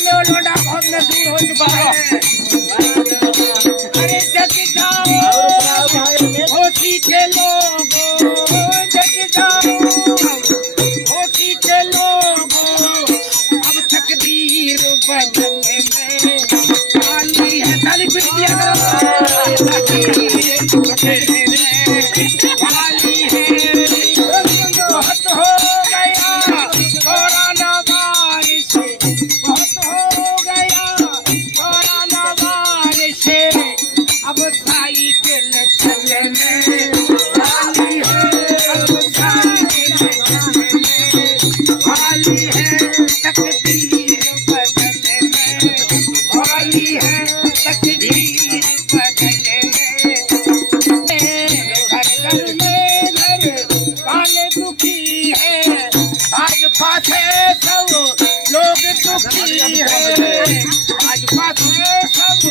वो लोडा बहुत मशहूर हो चुका है। अरे जग जाओ होशी के लोगों, जग जाओ होशी के लोगों, अब तकदीर बदलने में वाली है। ताली पीट दिया करो। तकदीर बदलने में वाली है। बहुत हो गया कोरोना वायरस, बहुत हो गया कोरोना वायरस, अब साइकिल चलने वाली है। अब साइकिल चलने वाली है। तकदीर बदलने वाली है। तकदीर बदलने घर घर में घर वाले दुखी है। भाजपा से सब लोग दुखी है। भाजपा से सब